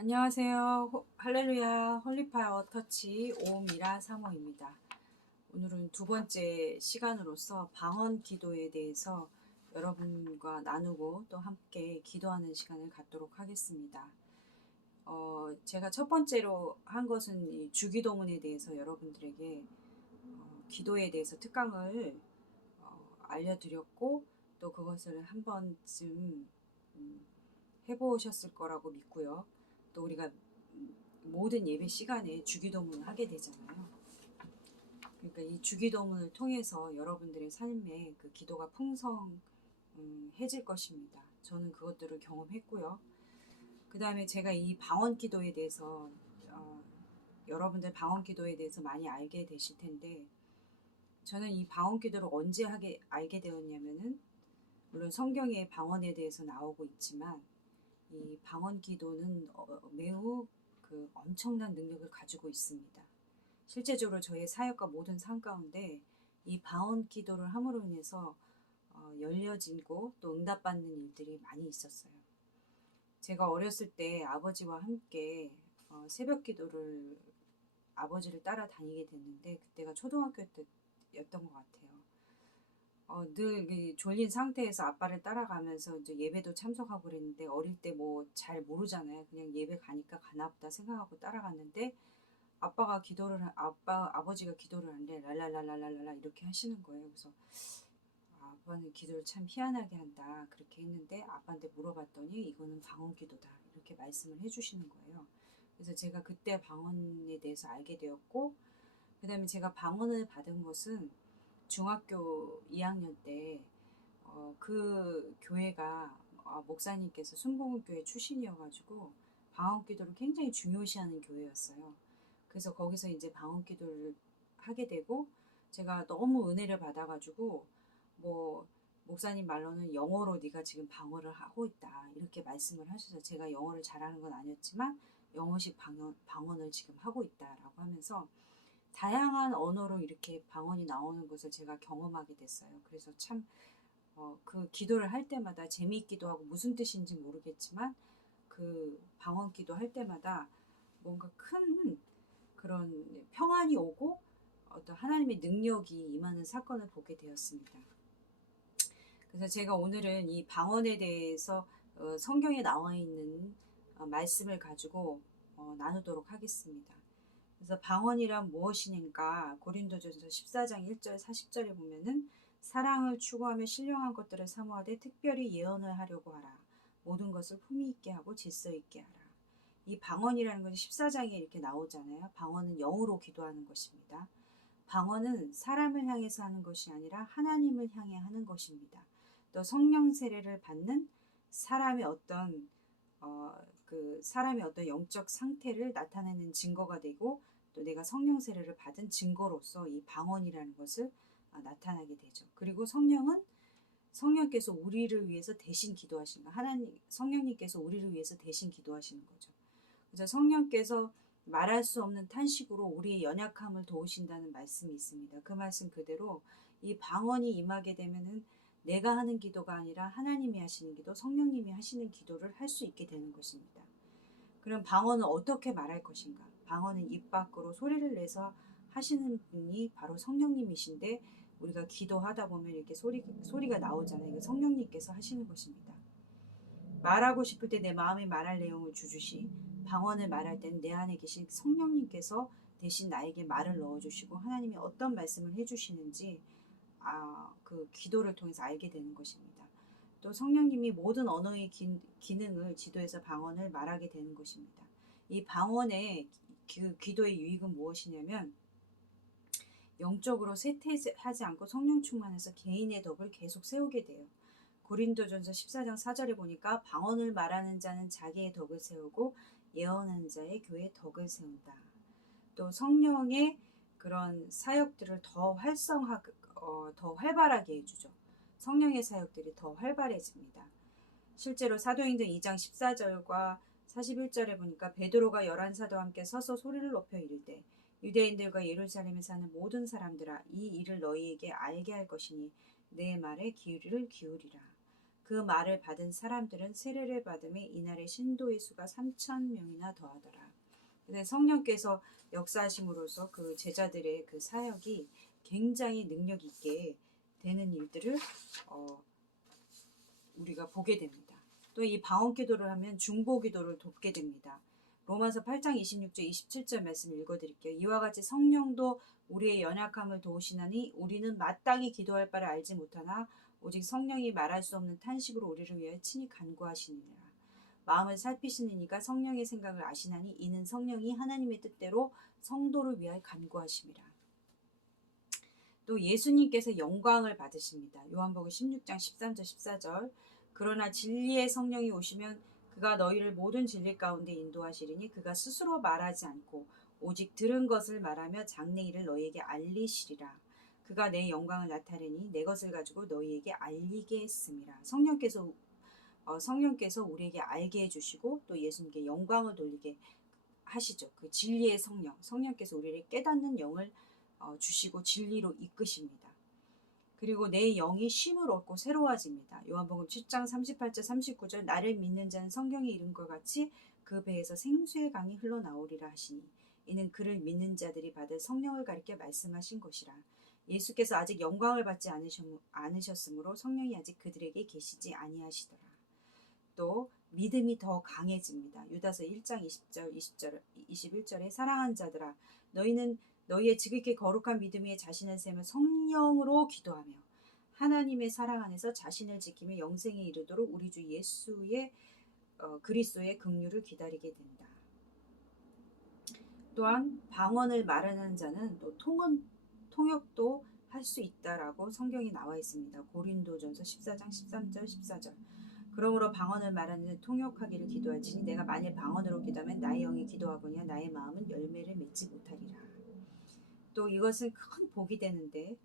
안녕하세요. 할렐루야 홀리파워 터치 오미라 사모입니다. 오늘은 두 번째 시간으로서 방언 기도에 대해서 여러분과 나누고 또 함께 기도하는 시간을 갖도록 하겠습니다. 제가 첫 번째로 한 것은 이 주기도문에 대해서 여러분들에게 기도에 대해서 특강을 알려드렸고 또 그것을 한 번쯤 해보셨을 거라고 믿고요. 또 우리가 모든 예배 시간에 주기도문을 하게 되잖아요. 그러니까 이 주기도문을 통해서 여러분들의 삶에 그 기도가 풍성해질 것입니다. 저는 그것들을 경험했고요. 그 다음에 제가 이 방언 기도에 대해서 여러분들 방언 기도에 대해서 많이 알게 되실 텐데, 저는 이 방언 기도를 언제 알게 되었냐면은, 물론 성경에 방언에 대해서 나오고 있지만 이 방언 기도는 매우 그 엄청난 능력을 가지고 있습니다. 실제적으로 저의 사역과 모든 삶 가운데 이 방언 기도를 함으로 인해서 열려지고 또 응답받는 일들이 많이 있었어요. 제가 어렸을 때 아버지와 함께 새벽 기도를 아버지를 따라다니게 됐는데, 그때가 초등학교 때였던 것 같아요. 늘 졸린 상태에서 아빠를 따라가면서 이제 예배도 참석하고 그랬는데, 어릴 때 뭐 잘 모르잖아요. 그냥 예배 가니까 가나보다 생각하고 따라갔는데, 아버지가 기도를 하는데 랄랄랄랄랄라 이렇게 하시는 거예요. 그래서 아빠는 기도를 참 희한하게 한다 그렇게 했는데, 아빠한테 물어봤더니 이거는 방언 기도다 이렇게 말씀을 해주시는 거예요. 그래서 제가 그때 방언에 대해서 알게 되었고, 그 다음에 제가 방언을 받은 것은 중학교 2학년 때 그 교회가 목사님께서 순복음교회 출신이어가지고 방언 기도를 굉장히 중요시하는 교회였어요. 그래서 거기서 이제 방언 기도를 하게 되고, 제가 너무 은혜를 받아가지고 뭐 목사님 말로는 영어로 네가 지금 방언을 하고 있다 이렇게 말씀을 하셔서, 제가 영어를 잘하는 건 아니었지만 영어식 방언을 지금 하고 있다라고 하면서 다양한 언어로 이렇게 방언이 나오는 것을 제가 경험하게 됐어요. 그래서 참 그 기도를 할 때마다 재미있기도 하고, 무슨 뜻인지 모르겠지만 그 방언 기도 할 때마다 뭔가 큰 그런 평안이 오고 어떤 하나님의 능력이 임하는 사건을 보게 되었습니다. 그래서 제가 오늘은 이 방언에 대해서 성경에 나와 있는 말씀을 가지고 나누도록 하겠습니다. 그래서 방언이란 무엇이니까 고린도전서 14장 1절 40절에 보면은, 사랑을 추구하며 신령한 것들을 사모하되 특별히 예언을 하려고 하라. 모든 것을 품위 있게 하고 질서 있게 하라. 이 방언이라는 것이 14장에 이렇게 나오잖아요. 방언은 영으로 기도하는 것입니다. 방언은 사람을 향해서 하는 것이 아니라 하나님을 향해 하는 것입니다. 또 성령 세례를 받는 사람의 사람의 어떤 영적 상태를 나타내는 증거가 되고, 또 내가 성령 세례를 받은 증거로서 이 방언이라는 것을 나타나게 되죠. 그리고 성령께서 우리를 위해서 대신 기도하시는 거, 성령님께서 우리를 위해서 대신 기도하시는 거죠. 그래서 성령께서 말할 수 없는 탄식으로 우리의 연약함을 도우신다는 말씀이 있습니다. 그 말씀 그대로 이 방언이 임하게 되면은 내가 하는 기도가 아니라 하나님이 하시는 기도, 성령님이 하시는 기도를 할 수 있게 되는 것입니다. 그럼 방언은 어떻게 말할 것인가? 방언은 입 밖으로 소리를 내서 하시는 분이 바로 성령님이신데, 우리가 기도하다 보면 이렇게 소리가 나오잖아요. 이거 성령님께서 하시는 것입니다. 말하고 싶을 때 내 마음에 말할 내용을 주주시, 방언을 말할 때는 내 안에 계신 성령님께서 대신 나에게 말을 넣어주시고 하나님이 어떤 말씀을 해주시는지 그 기도를 통해서 알게 되는 것입니다. 또 성령님이 모든 언어의 기능을 지도해서 방언을 말하게 되는 것입니다. 이 방언의 기도의 유익은 무엇이냐면, 영적으로 쇠퇴하지 않고 성령 충만해서 개인의 덕을 계속 세우게 돼요. 고린도전서 14장 4절에 보니까 방언을 말하는 자는 자기의 덕을 세우고 예언하는 자의 교회의 덕을 세운다. 또 성령의 그런 사역들을 더 활발하게 해주죠. 성령의 사역들이 더 활발해집니다. 실제로 사도행전 2장 14절과 41절에 보니까, 베드로가 11사도와 함께 서서 소리를 높여 이르되, 유대인들과 예루살렘에 사는 모든 사람들아, 이 일을 너희에게 알게 할 것이니 내 말에 귀를 기울이라. 그 말을 받은 사람들은 세례를 받음에 이날의 신도의 수가 3,000명이나 더하더라. 근데 성령께서 역사하심으로써 그 제자들의 그 사역이 굉장히 능력 있게 되는 일들을 우리가 보게 됩니다. 또 이 방언 기도를 하면 중보 기도를 돕게 됩니다. 로마서 8장 26절 27절 말씀 읽어드릴게요. 이와 같이 성령도 우리의 연약함을 도우시나니 우리는 마땅히 기도할 바를 알지 못하나 오직 성령이 말할 수 없는 탄식으로 우리를 위하여 친히 간구하시느니라. 마음을 살피시는 이가 성령의 생각을 아시나니 이는 성령이 하나님의 뜻대로 성도를 위하여 간구하심이라. 또 예수님께서 영광을 받으십니다. 요한복음 16장 13절 14절 그러나 진리의 성령이 오시면 그가 너희를 모든 진리 가운데 인도하시리니 그가 스스로 말하지 않고 오직 들은 것을 말하며 장래 일을 너희에게 알리시리라. 그가 내 영광을 나타내니 내 것을 가지고 너희에게 알리게 했음이라. 성령께서 우리에게 알게 해주시고 또 예수님께 영광을 돌리게 하시죠. 그 진리의 성령께서 우리를 깨닫는 영을 주시고 진리로 이끄십니다. 그리고 내 영이 쉼을 얻고 새로워집니다. 요한복음 7장 38절 39절 나를 믿는 자는 성경에 이른 것 같이 그 배에서 생수의 강이 흘러나오리라 하시니 이는 그를 믿는 자들이 받을 성령을 가리켜 말씀하신 것이라. 예수께서 아직 영광을 받지 않으셨으므로 성령이 아직 그들에게 계시지 아니하시더라. 또 믿음이 더 강해집니다. 유다서 1장 20절 21절에 사랑하는 자들아 너희는 너희의 지극히 거룩한 믿음 위에 자신을 세우며 성령으로 기도하며 하나님의 사랑 안에서 자신을 지키며 영생에 이르도록 우리 주 예수의 그리스도의 긍휼을 기다리게 된다. 또한 방언을 말하는 자는 또 통역도 할 수 있다라고 성경이 나와 있습니다. 고린도전서 14장 13절 14절 그러므로 방언을 말하는 통역하기를 기도하지니 내가 만일 방언으로 기도하면 나의 영이 기도하거니와 나의 마음은 열매를 맺지 못하리라. 또 이것은 큰 복이 되는데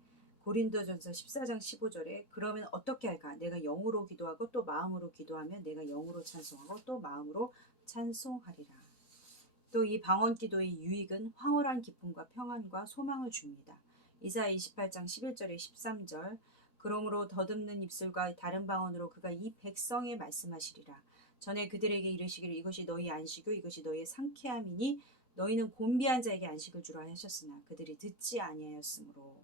고린도전서 14장 15절에 그러면 어떻게 할까? 내가 영으로 기도하고 또 마음으로 기도하면 내가 영으로 찬송하고 또 마음으로 찬송하리라. 또 이 방언 기도의 유익은 황홀한 기쁨과 평안과 소망을 줍니다. 이사야 28장 11절에 13절 그러므로 더듬는 입술과 다른 방언으로 그가 이 백성에 말씀하시리라. 전에 그들에게 이르시기를 이것이 너희 안식이요 이것이 너희의 상쾌함이니 너희는 곤비한 자에게 안식을 주라 하셨으나 그들이 듣지 아니하였으므로.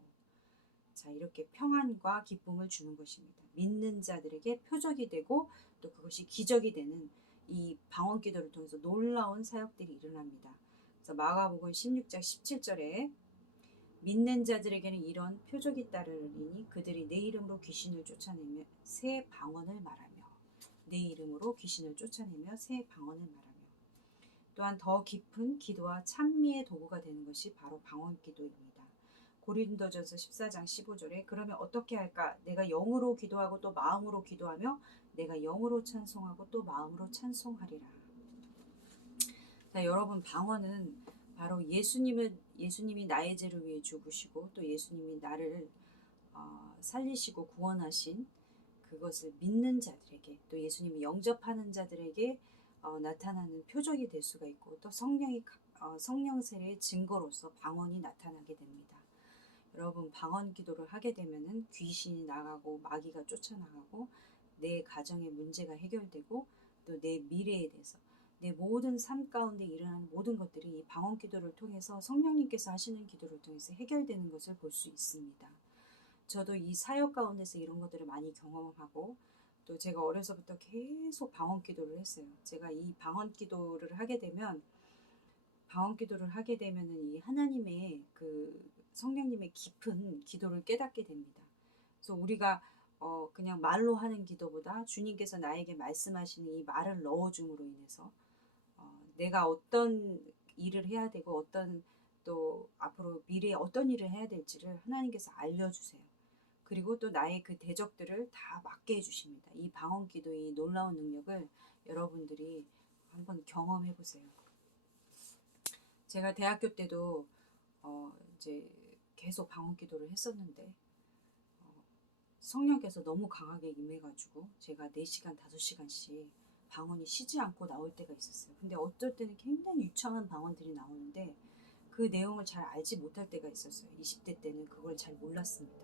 자, 이렇게 평안과 기쁨을 주는 것입니다. 믿는 자들에게 표적이 되고 또 그것이 기적이 되는 이 방언 기도를 통해서 놀라운 사역들이 일어납니다. 그래서 마가복음 16장 17절에 믿는 자들에게는 이런 표적이 따르리니 그들이 내 이름으로 귀신을 쫓아내며 새 방언을 말하며 내 이름으로 귀신을 쫓아내며 새 방언을 말하며 또한 더 깊은 기도와 찬미의 도구가 되는 것이 바로 방언 기도입니다. 고린도전서 14장 15절에 그러면 어떻게 할까? 내가 영으로 기도하고 또 마음으로 기도하며 내가 영으로 찬송하고 또 마음으로 찬송하리라. 자, 여러분 방언은 바로 예수님이 나의 죄를 위해 죽으시고 또 예수님이 나를 살리시고 구원하신 그것을 믿는 자들에게 또 예수님이 영접하는 자들에게 나타나는 표적이 될 수가 있고 또 성령 세례의 증거로서 방언이 나타나게 됩니다. 여러분 방언 기도를 하게 되면은 귀신이 나가고 마귀가 쫓아나가고 내 가정의 문제가 해결되고 또 내 미래에 대해서 내 모든 삶 가운데 일어나는 모든 것들이 이 방언 기도를 통해서 성령님께서 하시는 기도를 통해서 해결되는 것을 볼 수 있습니다. 저도 이 사역 가운데서 이런 것들을 많이 경험하고 또 제가 어려서부터 계속 방언 기도를 했어요. 제가 이 방언 기도를 하게 되면은 이 하나님의 그 성령님의 깊은 기도를 깨닫게 됩니다. 그래서 우리가 그냥 말로 하는 기도보다 주님께서 나에게 말씀하시는 이 말을 넣어줌으로 인해서 내가 어떤 일을 해야 되고 어떤 또 앞으로 미래에 어떤 일을 해야 될지를 하나님께서 알려주세요. 그리고 또 나의 그 대적들을 다 막게 해주십니다. 이 방언 기도의 놀라운 능력을 여러분들이 한번 경험해 보세요. 제가 대학교 때도 이제 계속 방언 기도를 했었는데 성령께서 너무 강하게 임해가지고 제가 4시간, 5시간씩 방언이 쉬지 않고 나올 때가 있었어요. 근데 어쩔 때는 굉장히 유창한 방언들이 나오는데 그 내용을 잘 알지 못할 때가 있었어요. 20대 때는 그걸 잘 몰랐습니다.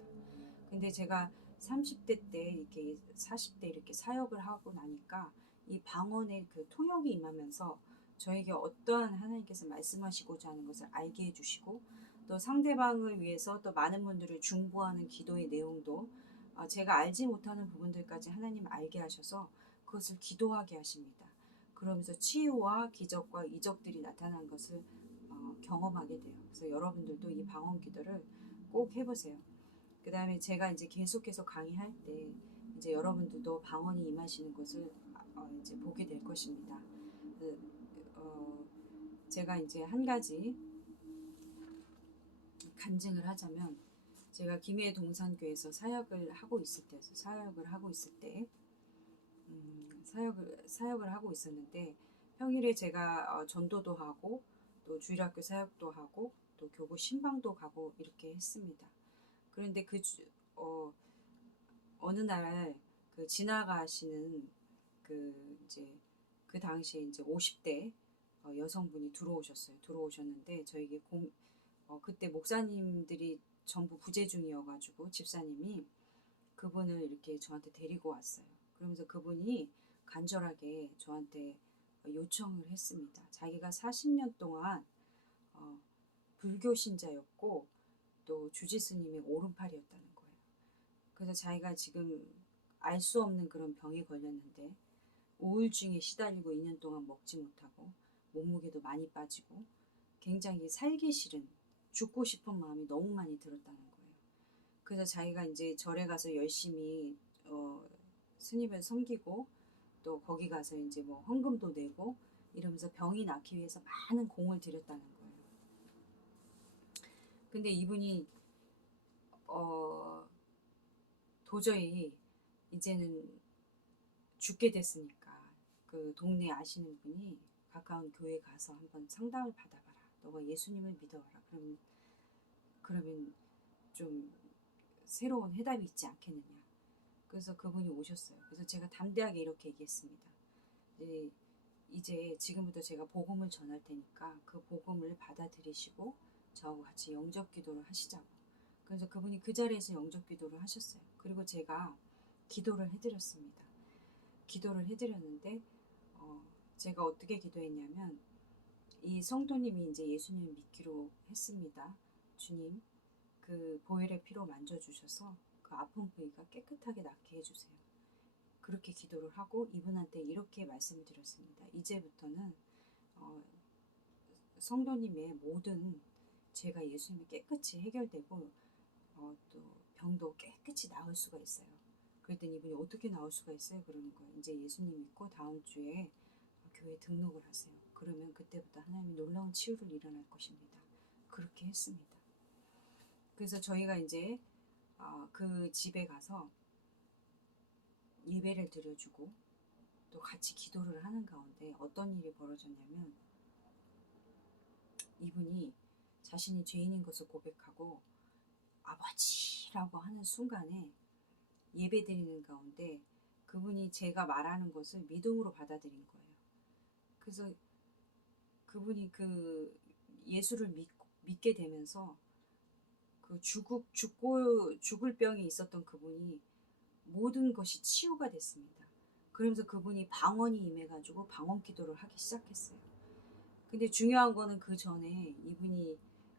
근데 제가 30대 때 이렇게 40대 이렇게 사역을 하고 나니까 이 방언의 그 통역이 임하면서 저에게 어떠한 하나님께서 말씀하시고자 하는 것을 알게 해주시고, 또 상대방을 위해서 또 많은 분들을 중보하는 기도의 내용도 제가 알지 못하는 부분들까지 하나님 알게 하셔서 그것을 기도하게 하십니다. 그러면서 치유와 기적과 이적들이 나타난 것을 경험하게 돼요. 그래서 여러분들도 이 방언 기도를 꼭 해보세요. 그 다음에 제가 이제 계속해서 강의할 때 이제 여러분들도 방언이 임하시는 것을 이제 보게 될 것입니다. 어, 제가 이제 한 가지 간증을 하자면, 제가 김해 동산교에서 사역을 하고 있을 때, 사역을 하고 있었는데, 평일에 제가 전도도 하고 또 주일학교 사역도 하고 또 교구 신방도 가고 이렇게 했습니다. 그런데 어느 날 그 지나가시는 이제 그 당시에 이제 50대 여성분이 들어오셨는데, 저에게 그때 목사님들이 전부 부재 중이어가지고 집사님이 그분을 이렇게 저한테 데리고 왔어요. 그러면서 그분이 간절하게 저한테 요청을 했습니다. 자기가 40년 동안 불교 신자였고 또 주지스님의 오른팔이었다는 거예요. 그래서 자기가 지금 알 수 없는 그런 병에 걸렸는데 우울증에 시달리고 2년 동안 먹지 못하고 몸무게도 많이 빠지고 굉장히 살기 싫은, 죽고 싶은 마음이 너무 많이 들었다는 거예요. 그래서 자기가 이제 절에 가서 열심히 스님을 섬기고 또 거기 가서 이제 뭐 헌금도 내고 이러면서 병이 낫기 위해서 많은 공을 들였다는 거예요. 근데 이분이 도저히 이제는 죽게 됐으니까 그 동네 아시는 분이 가까운 교회 가서 한번 상담을 받아봐라. 너가 예수님을 믿어봐라. 그러면 좀 새로운 해답이 있지 않겠느냐. 그래서 그분이 오셨어요. 그래서 제가 담대하게 이렇게 얘기했습니다. 이제 지금부터 제가 복음을 전할 테니까 그 복음을 받아들이시고 저하고 같이 영접 기도를 하시자고. 그래서 그분이 그 자리에서 영접 기도를 하셨어요. 그리고 제가 기도를 해드렸습니다. 기도를 해드렸는데 제가 어떻게 기도했냐면, 이 성도님이 이제 예수님을 믿기로 했습니다. 주님, 그 보혈의 피로 만져주셔서 그 아픈 부위가 깨끗하게 낫게 해주세요. 그렇게 기도를 하고 이분한테 이렇게 말씀을 드렸습니다. 이제부터는 성도님의 모든 죄가 예수님이 깨끗이 해결되고 또 병도 깨끗이 나을 수가 있어요. 그랬더니 이분이 어떻게 나올 수가 있어요? 그러는 거예요. 이제 예수님 믿고 다음 주에 교회 등록을 하세요. 그러면 그때부터 하나님이 놀라운 치유를 일어날 것입니다. 그렇게 했습니다. 그래서 저희가 이제 그 집에 가서 예배를 드려주고 또 같이 기도를 하는 가운데 어떤 일이 벌어졌냐면, 이분이 자신이 죄인인 것을 고백하고 아버지라고 하는 순간에 예배 드리는 가운데 그분이 제가 말하는 것을 믿음으로 받아들인 거예요. 그래서 그분이 그 예수를 믿게 되면서 그 죽을 병이 있었던 그분이 모든 것이 치유가 됐습니다. 그러면서 그분이 방언이 임해가지고 방언 기도를 하기 시작했어요. 근데 중요한 거는 그 전에 이분이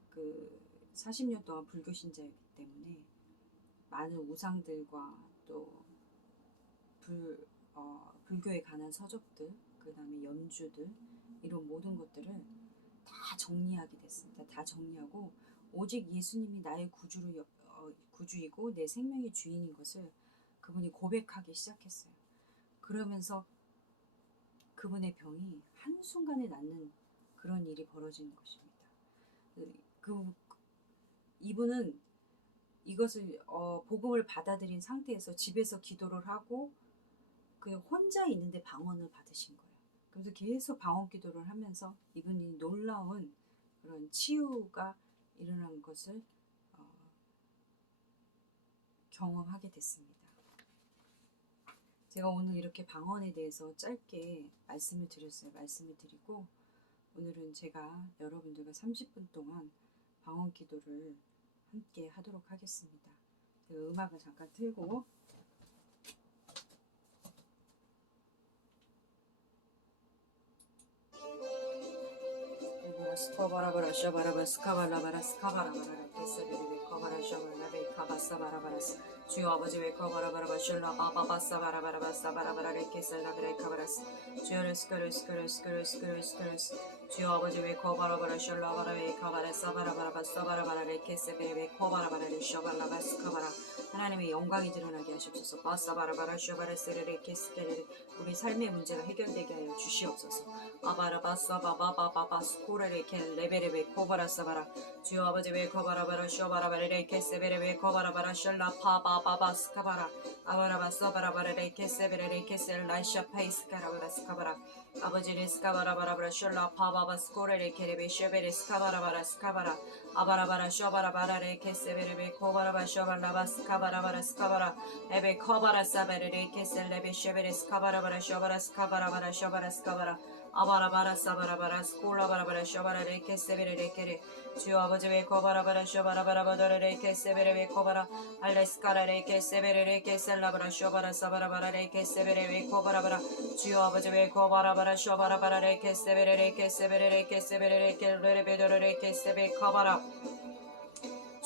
그 40년 동안 불교 신자였기 때문에 많은 우상들과 또 불교에 관한 서적들, 그 다음에 연주들, 이런 모든 것들을 다 정리하게 됐습니다. 다 정리하고 오직 예수님이 나의 구주이고 내 생명의 주인인 것을 그분이 고백하기 시작했어요. 그러면서 그분의 병이 한순간에 낫는 그런 일이 벌어지는 것입니다. 이분은 이것을 복음을 받아들인 상태에서 집에서 기도를 하고 그냥 혼자 있는데 방언을 받으신 거예요. 그래서 계속 방언 기도를 하면서 이분이 놀라운 그런 치유가 일어난 것을 경험하게 됐습니다. 제가 오늘 이렇게 방언에 대해서 짧게 말씀을 드리고, 오늘은 제가 여러분들과 30분 동안 방언 기도를 함께 하도록 하겠습니다. 그 음악을 잠깐 틀고 스코바라바라 샤바라바 스카발라바라 스카바라바라 케세베레베 코바라 샤발라베 카바사바라바라스 주여 아버지 왜 코바라바라바 셜라 바바바사바라바라바 사바라바라 레케살라베레 카바라스 주여 레스카르스카르스카르스카르스카르스 주여 아버지 왜 코바라바라 셜라바라베 카바라 사바라바라바 사바라바라 레케세베레베 코바라바라 샤발라바 스카바라 하나님의 영광이 드러나게 하시옵소서. 바사바라바라 샤바라세레레 케스케레레 우리 삶의 문제가 해결되게 하여 주시옵소서. 아바라바사바바바바바 스코레레 켈 레베레베 코바라사바라 주여 아버지 왜 코바라바라 샤바라바레레 케세베레베 코바라바라 셜라 파바바바 스카바라 아바라바사바라바레레 케세베레레 케셀 라이샤 파이스카라바라 스카바라 아버지 레스카바라바라바라 셜라 파바바 스코레레 케레베 쉐베레 스카바라바라 스카바라 아바라바라 셔바라바라레 케세베레베 코바라바 셔발라바 스카바라바라 스카바라 에베 코바라 사베레레 케셀레베 쉐베레 스카바라바라 셔바라 스카바라바라 셔바라 스카바라 아바라바라 사바라바라 스콜라바라바라 셔바라레 케세베레레 케레 주여 아버지 왜 코바라바라 셔바라바라바다레 케세베레베 코바라 알레스카라레 케세베레레 케셀라바라 셔바라 사바라바라레 케세베레베 코바라바라 주여 아버지 왜 코바라바라 셔바라바라레 케세베레레 케세베레레 케세베레레 켈레베도레레 케세베 코바라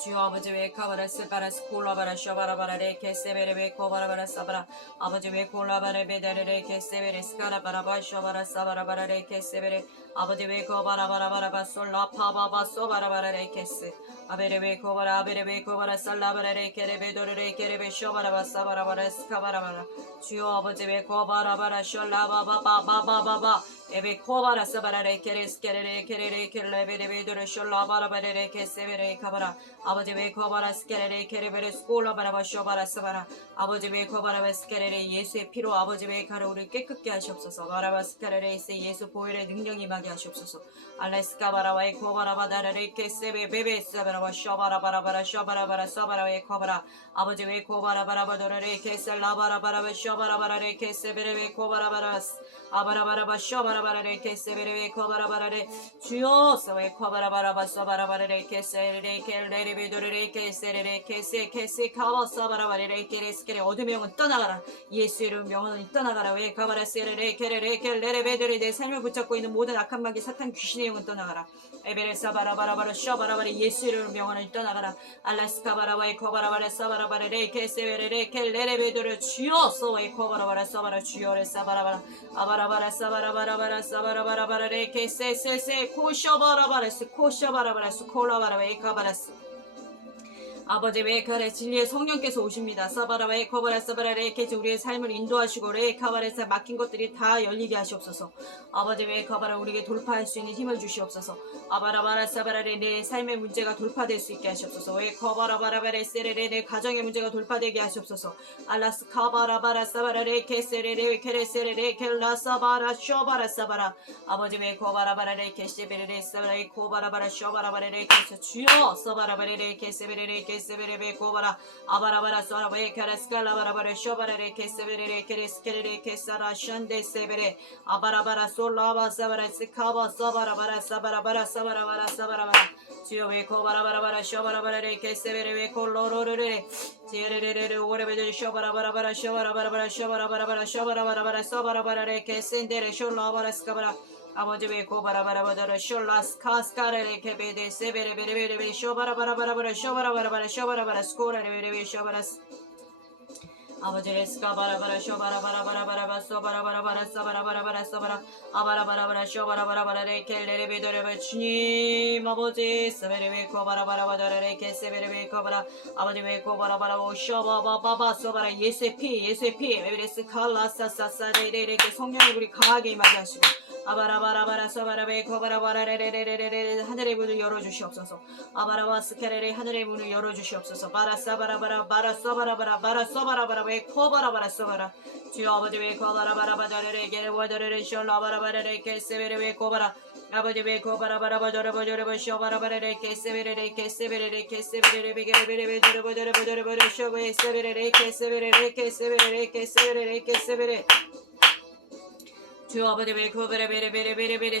주여 아버지 왜 카바라 스바라 스콜라바라 셔바라바라레 케세베레베 코바라바라 사바라 아버지 왜 콜라바레 베데레레 케세베레 스카라바라바 셔바라 사바라바라레 케세베레 아버지 왜 코바라바라바라바 솔라 파바바 소바라바라레 케세 아베레베 코바라 아베레베 코바라 살라바라레 케레베도레레 케레베 셔바라바 사바라바라 스카바라바라 주여 아버지 왜 코바라바라 셜라바바바바바바바 에베 코바라 사바라레 케레스케레레 케레레 켈레베레베도레 셜라바라바레레 케세베레 카바라 아버지 왜 코바라 스케레레 케레베레 스콜라바라바 셔바라 사바라 아버지 왜 코바라바 스케레레 예수의 피로 아버지 왜 가르 우리 깨끗게 하시옵소서 바라바 스케레레 예수 보혈의 능력이 임하게 하시옵소서 알레스카바라와의 코바라바다레레 케세베 베베 사바라바 셔바라바라바라 셔바라바라 사바라와의 코바라 아버지 왜 코바라바라바도레레 케셀라바라바라바 셔바라바라레 케세베레 코바라바라스 아바라바라바 셔바라바라레 케세베레 코바라바라레 주여 사웨 코바라바라바 셔바라바라레 케세레레 켈레레베도레레 케세레레 케세 케세 카바 사바라바레레 케레스케레 어둠의 영은 떠나가라 예수의 이름 영혼은 떠나가라 왜 카바라세레레 케레레 켈레레베도레 내 삶을 붙잡고 있는 모든 악한 마귀 사탄 귀신의 영은 떠나가라 에베레 사바라바라바라 셔바라바레 예수의 이름 영혼은 떠나가라 알라스카바라바이 코바라바레 사바라바레레 케세베레레 켈레레베도레 주여 사웨 코바라바라 사바라 주여레 사바라바라 아바라바라 사바라바라바라 사바라바라바라레 케세세세 코셔바라바레스 코셔바라바레스 콜라바라바이 카바라스 아버지 왜 그래 진리의 성령께서 오십니다. 사바라바에 코바라 사바라레 케지 우리의 삶을 인도하시고 레 카바레사 막힌 것들이 다 열리게 하시옵소서. 아버지 왜 카바라 우리에게 돌파할 수 있는 힘을 주시옵소서. 아바라바라 사바라레 내 삶의 문제가 돌파될 수 있게 하시옵소서. 왜 카바라바라바레 세레레 내 가정의 문제가 돌파되게 하시옵소서. 알라스 카바라바라 사바라레 케세레레 케레세레레 켈라 사바라 쇼바라 사바라 아버지 왜 코바라바라레 케시베레레 사바라레 코바라바라 쇼바라바레레 케세 주여 사바라바레레 케세베레레 케세베레베 코바라 아바라바라 소라베 카라스칼라바라바레 쇼바레레 케세베레레 케레스케레레 케사라 샨데 세베레 아바라바라 솔라바 사바라 스카바 사바라바라 사바라바라 사바라바라 사바라바라 주여 왜 코바라바라바라 쇼바라바레레 케세베레베 콜로로르레 제레레레레 오레베데 쇼바라바라바라 쇼바라바라바라 쇼바라바라바라 쇼바라바라바라 소바라바라레 케센데레 숄라바라 스카바라 아버지 왜 코바라바라바다라 숄라스 카스카레레 케베데 세베레베레베레 쇼바라바라바라바라 쇼바라바라바라 쇼바라바라 스코레레베레베 쇼바라스 아버지 레스카바라바라 쇼바라바라바라바라 소바라바라바라 사바라바라바라 사바라 아바라바라바라 쇼바라바라바라 레켈레레베도레베 주님 아버지 세베레베 코바라바라바다레 케세베레베 코바라 아버지 왜 코바라바라보 쇼바바바바 소바라 예수의 피 에베레스 칼라사사사레레레 성령의 불이 강하게 임하게 하시고 아바라바라바라 소바라베 코바라바라레레레레레 하늘의 문을 열어주시옵소서. 아바라바 스케레레 하늘의 문을 열어주시옵소서. 바라사바라바라 바라소바라바라 바라소바라바라 왜 코바라바라 소바라 주여 아버지 왜 코바라바라바다레레 게레와다레레 숄라바라바레레 케세베레 왜 코바라 아버지 왜 코바라바라바다라바저라바 쇼바라바레레 케세베레레 케세베레레 케세베레레 베게레베레 저라바저라바저라바저라바레 쇼베 세베레레 케세베레레 케세베레레 케세베레레 케세베레 주여 아버지 왜 코바라베레베레베레베레